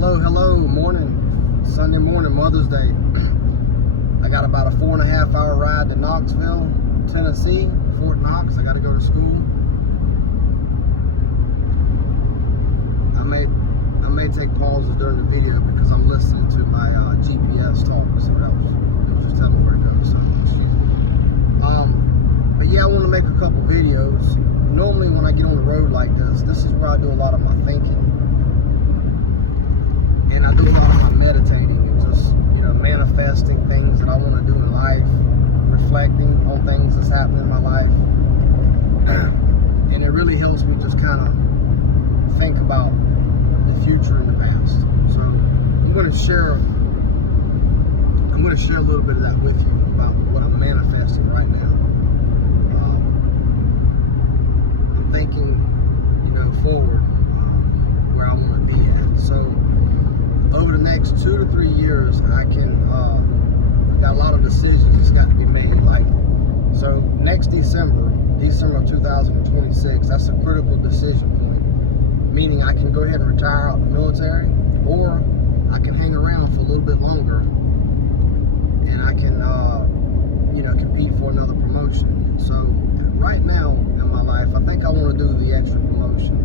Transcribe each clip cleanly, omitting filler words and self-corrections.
Hello, morning, Sunday morning, Mother's Day. I got about a 4.5 hour ride to Knoxville, Tennessee, Fort Knox. I got to go to school. I may take pauses during the video because I'm listening to my GPS talk, so it was just telling me where to go, so excuse me. But yeah, I want to make a couple videos. Normally when I get on the road like this is where I do a lot of my thinking. And I do a lot of my meditating and just, manifesting things that I want to do in life, reflecting on things that's happening in my life. And it really helps me just kind of think about the future and the past. So I'm going to share a little bit of that with you about what I'm manifesting right now. I'm thinking, forward, where I want to be at. So over the next 2 to 3 years, I can got a lot of decisions that's got to be made. So next December of 2026, that's a critical decision point. Meaning I can go ahead and retire out of the military, or I can hang around for a little bit longer, and I can compete for another promotion. So right now in my life, I think I want to do the extra promotion,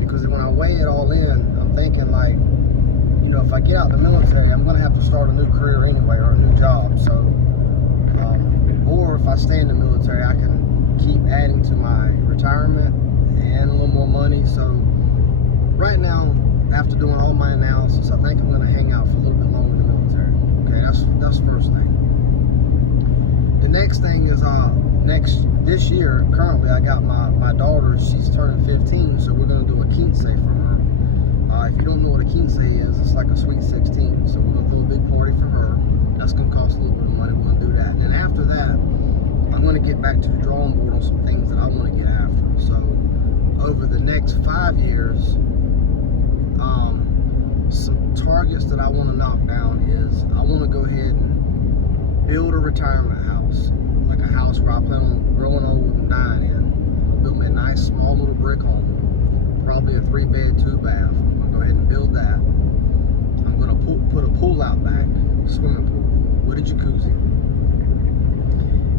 because when I weigh it all in, I'm thinking if I get out of the military, I'm going to have to start a new career anyway, or a new job. So, or if I stay in the military, I can keep adding to my retirement and a little more money. So, right now, after doing all my analysis, I think I'm going to hang out for a little bit longer in the military. Okay, that's the first thing. The next thing is this year. Currently, I got my daughter. She's turning 15, so we're going to do a quince for her. If you don't know what a quince is, it's like a sweet 16. So we're going to do a big party for her. That's going to cost a little bit of money. We're going to do that. And then after that, I'm going to get back to the drawing board on some things that I want to get after. So over the next 5 years, some targets that I want to knock down is I want to go ahead and build a retirement house. Like a house where I plan on growing old and dying in. Build me a nice small little brick home. Probably a 3-bed, 2-bath. Go ahead and build that. I'm going to put a pool out back, swimming pool with a jacuzzi,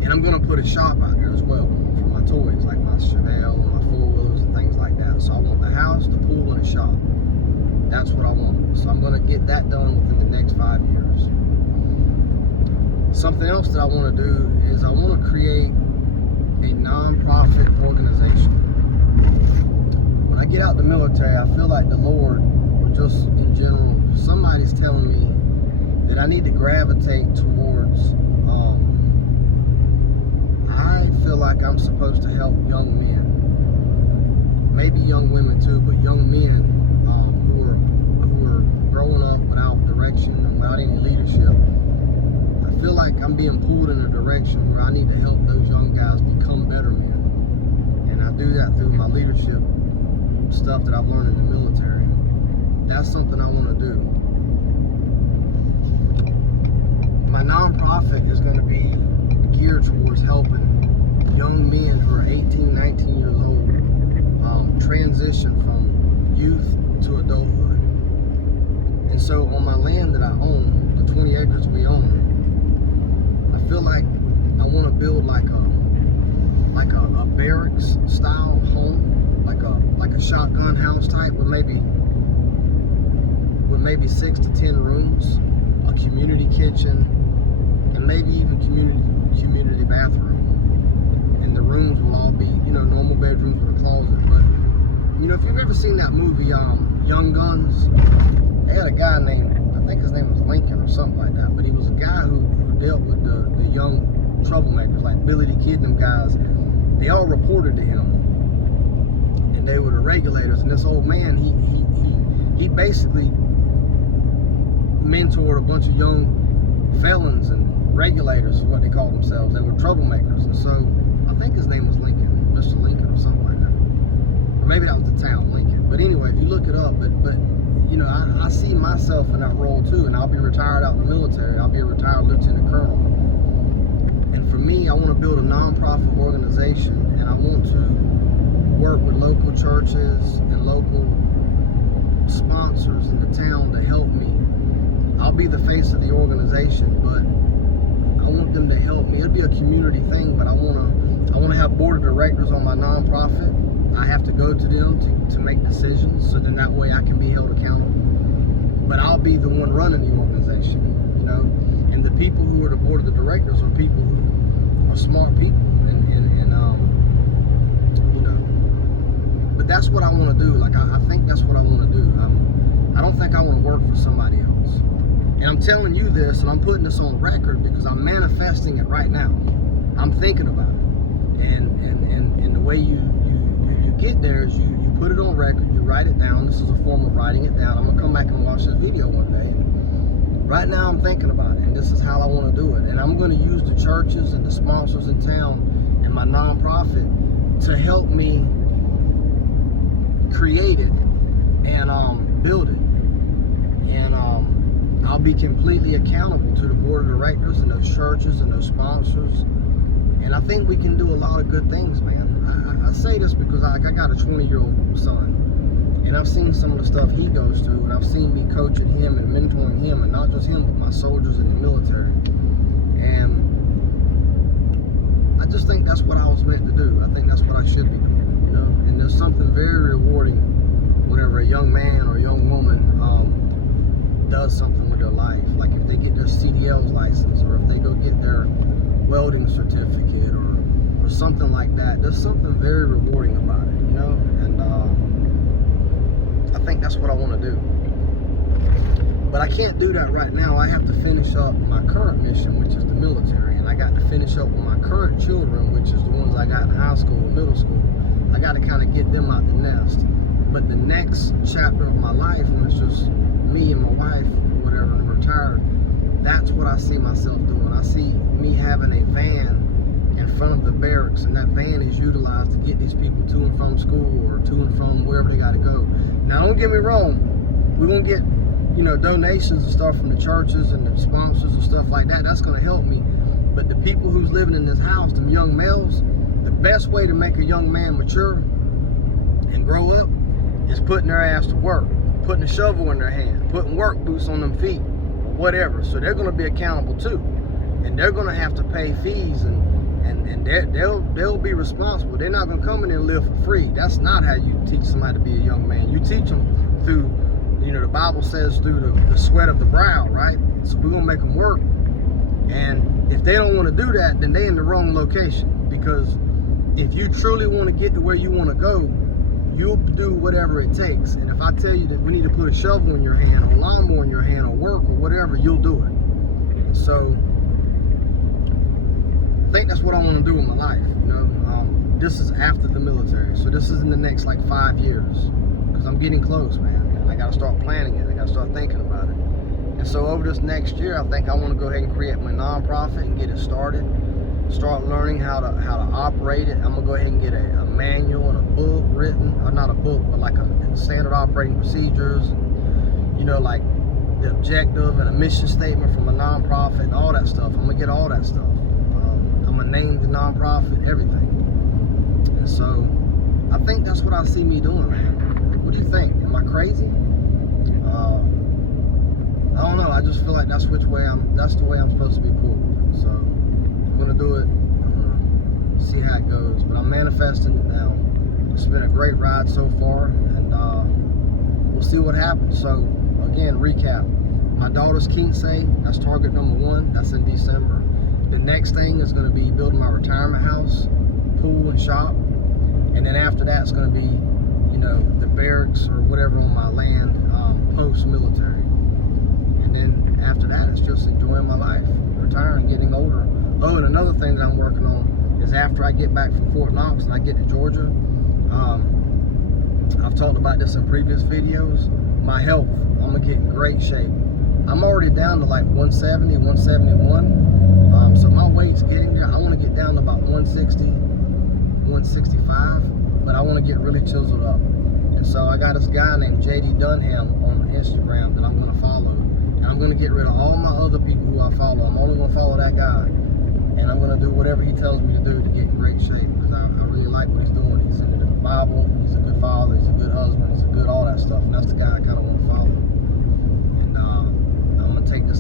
and I'm going to put a shop out there as well for my toys, like my Chevelle and my 4-wheelers and things like that. So I want the house, the pool, and a shop. That's what I want. So I'm going to get that done within the next 5 years. Something else that I want to do is I want to create a non-profit organization. When I get out the military, I feel like the Lord, or just in general, somebody's telling me that I need to gravitate towards, I feel like I'm supposed to help young men, maybe young women too, but young men who are growing up without direction and without any leadership. I feel like I'm being pulled in a direction where I need to help those young guys become better men. And I do that through my leadership stuff that I've learned in the military. That's something I want to do. My nonprofit is going to be geared towards helping young men who are 18, 19 years old transition from youth to adulthood. And so on my land that I own, the 20 acres we own, I feel like I want to build like a barracks style home, like a shotgun house type with maybe 6 to 10 rooms, a community kitchen, and maybe even community bathroom. And the rooms will all be, normal bedrooms with a closet. But if you've ever seen that movie Young Guns, they had a guy named, I think his name was Lincoln or something like that, but he was a guy who dealt with the young troublemakers like Billy the Kid and them guys. They all reported to him, and they were the regulators. And this old man, he basically mentored a bunch of young felons and regulators, is what they call themselves. They were troublemakers. And so I think his name was Lincoln, Mr. Lincoln or something like that. Or maybe that was the town, Lincoln. But anyway, if you look it up, but I see myself in that role too, and I'll be retired out in the military. I'll be a retired lieutenant colonel. And for me, I want to build a non-profit organization, and I want to work with local churches and local sponsors in the town be the face of the organization, but I want them to help me. It'll be a community thing, but I want to have board of directors on my nonprofit. I have to go to them to make decisions, so then that way I can be held accountable. But I'll be the one running the organization, you know. And the people who are the board of the directors are people who are smart people, and you know. But that's what I want to do. Like I think that's what I want to do. I don't think I want to work for somebody else. And I'm telling you this, and I'm putting this on record because I'm manifesting it right now. I'm thinking about it, and the way you get there is you put it on record, you write it down. This is a form of writing it down. I'm gonna come back and watch this video one day. And right now I'm thinking about it, and this is how I want to do it. And I'm gonna use the churches and the sponsors in town and my nonprofit to help me create it and build it. And I'll be completely accountable to the board of directors and those churches and those sponsors. And I think we can do a lot of good things, man. I say this because I got a 20-year-old son, and I've seen some of the stuff he goes through, and I've seen me coaching him and mentoring him, and not just him, but my soldiers in the military. And I just think that's what I was meant to do. I think that's what I should be doing, you know. And there's something very rewarding whenever a young man or a young woman does something with their life. Like if they get their CDL's license, or if they go get their welding certificate, or something like that. There's something very rewarding about it, you know. And I think that's what I want to do. But I can't do that right now. I have to finish up my current mission, which is the military, and I got to finish up with my current children, which is the ones I got in high school and middle school. I got to kind of get them out the nest. But the next chapter of my life, when it's just me and my wife or whatever, and retired, that's what I see myself doing. I see me having a van in front of the barracks, and that van is utilized to get these people to and from school or to and from wherever they got to go. Now, don't get me wrong, we won't get, you know, donations and stuff from the churches and the sponsors and stuff like that. That's going to help me. But the people who's living in this house, them young males, the best way to make a young man mature and grow up is putting their ass to work, putting a shovel in their hand, putting work boots on them feet, or whatever. So they're going to be accountable too, and they're going to have to pay fees, and they'll be responsible. They're not going to come in and live for free. That's not how you teach somebody to be a young man. You teach them through, you know, the Bible says through the sweat of the brow, right? So we're going to make them work. And if they don't want to do that, then they're in the wrong location. Because if you truly want to get to where you want to go, you'll do whatever it takes. And if I tell you that we need to put a shovel in your hand, or a lawnmower in your hand, or work, or whatever, you'll do it. And so I think that's what I want to do in my life, you know. This is after the military, so this is in the next like 5 years, because I'm getting close, man. I got to start planning it. I got to start thinking about it. And so over this next year, I think I want to go ahead and create my nonprofit and get it started. Start learning how to operate it. I'm gonna go ahead and get a manual and a book written, or not a book, but like a standard operating procedures, you know, like the objective and a mission statement from a nonprofit and all that stuff. I'm gonna get all that stuff. I'm gonna name the nonprofit, everything. And so I think that's what I see me doing, man. What do you think? Am I crazy? I don't know. I just feel like that's the way I'm supposed to be pulled. So I'm gonna do it. I'm gonna see how it goes. But I'm manifesting it now. It's been a great ride so far, and we'll see what happens. So again, recap. My daughter's Kinsey, that's target number 1. That's in December. The next thing is going to be building my retirement house, pool and shop. And then after that, it's going to be, you know, the barracks or whatever on my land, post-military. And then after that, it's just enjoying my life, retiring, getting older. Oh, and another thing that I'm working on is after I get back from Fort Knox and I get to Georgia, I've talked about this in previous videos, my health. I'm going to get in great shape. I'm already down to like 170, 171. So my weight's getting there. I want to get down to about 160, 165, but I want to get really chiseled up. And so I got this guy named JD Dunham on Instagram that I'm going to follow. And I'm going to get rid of all my other people who I follow. I'm only going to follow that guy. And I'm going to do whatever he tells me to do to get in great shape, because I really like what he's doing. He's into the Bible. He's a good father. He's a good husband. He's a good all that stuff. And that's the guy I kind of want to follow. And I'm going to take this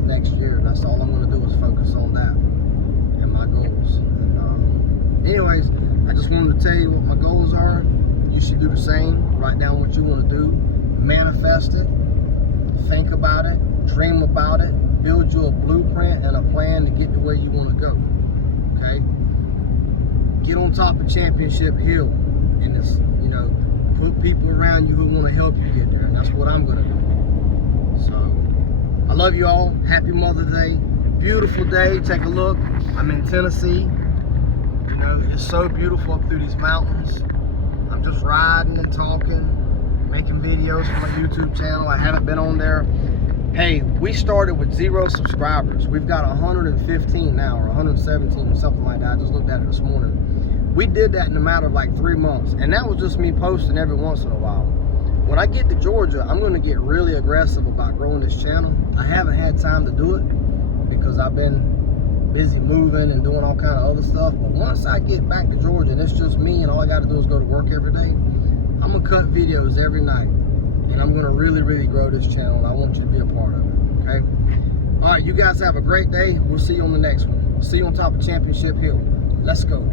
just wanted to tell you what my goals are. You should do the same. Write down what you want to do. Manifest it. Think about it. Dream about it. Build you a blueprint and a plan to get to where you want to go. Okay? Get on top of Championship Hill. And this, you know, put people around you who want to help you get there. And that's what I'm going to do. So, I love you all. Happy Mother's Day. Beautiful day. Take a look. I'm in Tennessee. You know, it's so beautiful up through these mountains. I'm just riding and talking, making videos for my YouTube channel. I haven't been on there. Hey, we started with 0 subscribers. We've got 115 now, or 117 or something like that. I just looked at it this morning. We did that in a matter of like 3 months. And that was just me posting every once in a while. When I get to Georgia, I'm going to get really aggressive about growing this channel. I haven't had time to do it because I've been busy moving and doing all kind of other stuff. But once I get back to Georgia and it's just me and all I got to do is go to work every day, I'm going to cut videos every night. And I'm going to really, really grow this channel. And I want you to be a part of it. Okay? All right, you guys have a great day. We'll see you on the next one. See you on top of Championship Hill. Let's go.